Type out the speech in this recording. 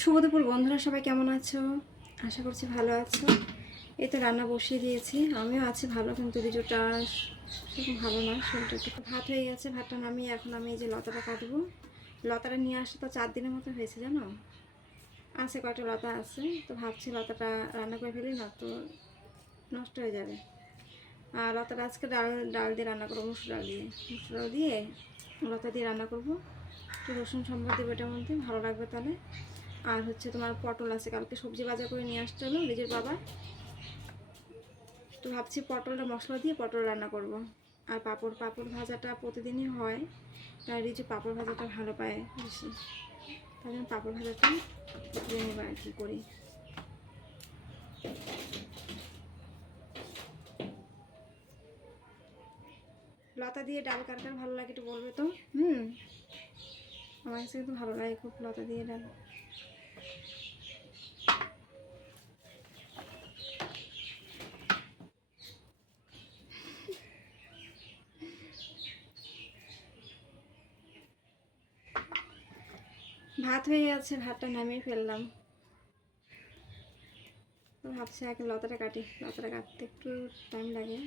শুভ দুপুর বন্ধুরা, সবাই কেমন আছো? আশা করছি ভালো আছো। এই তো রান্না বসিয়ে দিয়েছি। আমিও আছি ভালো, কিন্তু রিজুটা সেরকম ভালো না, শরীরটা একটু ভাত হয়ে গেছে। ভাতটা নামিয়ে এখন আমি এই যে লতাটা কাটবো। লতাটা নিয়ে আসতে তো চার দিনের মতো হয়েছে, জানো? আছে কয়টা লতা আছে, তো ভাবছি লতাটা রান্না করে ফেলি, না তো নষ্ট হয়ে যাবে। আর লতাটা আজকে ডাল ডাল দিয়ে রান্না করব, মুসুর ডাল দিয়ে। মুসুর ডাল দিয়ে লতা দিয়ে রান্না করব। একটু রসুন সম্বাদ দেবো এটার মধ্যে, ভালো লাগবে তাহলে। আর হচ্ছে তোমার পটল আছে, কালকে সবজি বাজার করে নিয়ে আসতে হলো নিজের বাবা। তো ভাবছি পটলটা মশলা দিয়ে পটল রান্না করব। আর পাপড়, পাঁপড় ভাজাটা প্রতিদিনই হয়। তাই রিজু পাপড় ভাজাটা ভালো পায় বেশি তাই জন্য পাঁপড় ভাজাটা প্রতিদিন এবার আর কি করি। লতা দিয়ে ডাল কার কার ভালো লাগে একটু বলবে তো? হুম? আমার কাছে কিন্তু ভালো লাগে খুব লতা দিয়ে ডাল। ভাত হয়ে গেছে, ভাতটা নামিয়ে ফেললাম। ভাবছি আগে লতাটা কাটি, লতাটা কাটতে একটু টাইম লাগে।